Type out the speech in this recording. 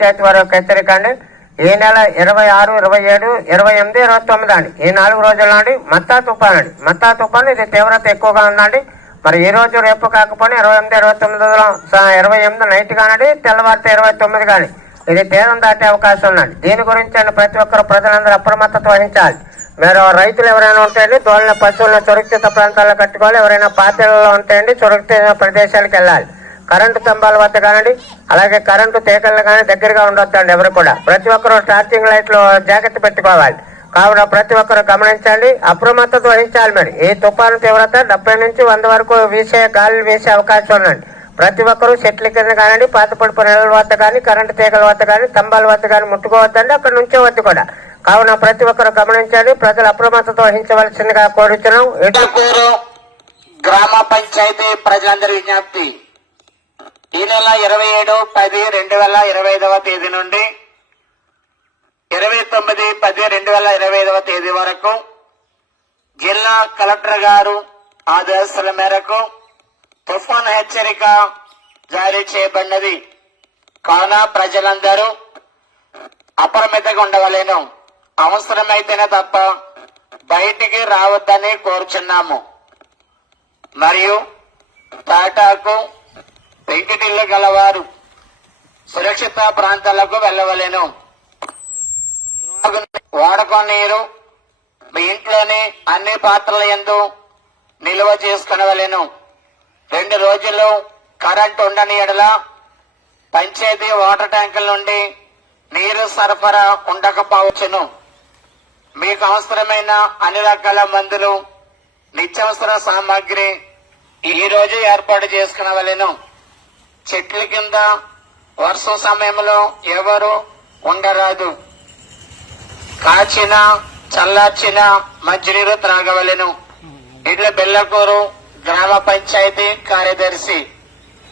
పంచాయతీ వారి యొక్క హెచ్చరిక అండి. ఈ నెల 26, 27, 28, 29 అండి, ఈ 4 రోజుల నాడు మత్తా తుఫాన్ అండి. మత్తా తుఫాన్ ఇది తీవ్రత ఎక్కువగా ఉందండి. మరి ఈ రోజు రేపు కాకపోయినా 28, 29 నైట్ కానండి, తెల్లవారితే 29 కానీ ఇది తీరం దాటే అవకాశం ఉందండి. దీని గురించి ప్రతి ఒక్కరు ప్రజలందరూ అప్రమత్తత వహించాలి. మీరు రైతులు ఎవరైనా ఉంటాయండి, దోళ్ళ పశువులను సురక్షిత ప్రాంతాల్లో కట్టుకోవాలి. ఎవరైనా పాత్రలలో ఉంటాయండి, సురక్షిత ప్రదేశాలకు వెళ్ళాలి. కరెంటు స్తంభాల వద్ద కానివ్వండి, అలాగే కరెంటు తీగలు కానీ దగ్గరగా ఉండొద్దండి. ఎవరు కూడా ప్రతి ఒక్కరు టార్చింగ్ లైట్లు జాగ్రత్త పెట్టుకోవాలి. కావున ప్రతి ఒక్కరు గమనించండి, అప్రమత్తత వహించాలి. మరి ఈ తుఫాను తీవ్రత 70 నుంచి 100 వరకు గాలి వీసే అవకాశం ఉందండి. ప్రతి ఒక్కరూ చెట్ల కింద కానివ్వండి, పాత పడిపోయిన నెలల వద్ద కానీ, కరెంటు తీగల వద్ద కానీ, స్తంభాల వద్ద కానీ ముట్టుకోవద్దండి, అక్కడ నుంచోవద్దు కూడా. కావున ప్రతి ఒక్కరు గమనించండి, ప్రజలు అప్రమత్తత వహించవలసిందిగా కోరుచున్నాం. గ్రామ పంచాయతీ ప్రజలందరి విజ్ఞప్తి, ఈ నెల 27/10/2025 తేదీ నుండి 29/10/2025 తేదీ వరకు జిల్లా కలెక్టర్ గారు ఆదేశాల మేరకు తుఫాన్ హెచ్చరిక జారీ చేయబడినది. కావున ప్రజలందరూ అప్రమత్తంగా ఉండవలేను. అవసరమైతేనే తప్ప బయటికి రావద్దని కోరుచున్నాము. మరియు తాటాకు పెంకిటిల్లు గలవారు సురక్షిత ప్రాంతాలకు వెళ్ళవలేను. వాడుకో నీరు మీ ఇంట్లోని అన్ని పాత్రల యందు నిల్వ చేసుకునవలెను. 2 రోజులు కరెంటు ఉండని ఎడల పంచాయతీ వాటర్ ట్యాంకుల నుండి నీరు సరఫరా ఉండకపోవచ్చును. మీకు అవసరమైన అన్ని రకాల మందులు, నిత్యావసర సామాగ్రి ఈ రోజు ఏర్పాటు చేసుకునవలెను. చెట్ల కింద వర్షం సమయంలో ఎవరు ఉండరాదు. కాచిన చల్లార్చిన మంచినీరు త్రాగవలెను. ఇట్లా బెల్లకూరు గ్రామ పంచాయతీ కార్యదర్శి.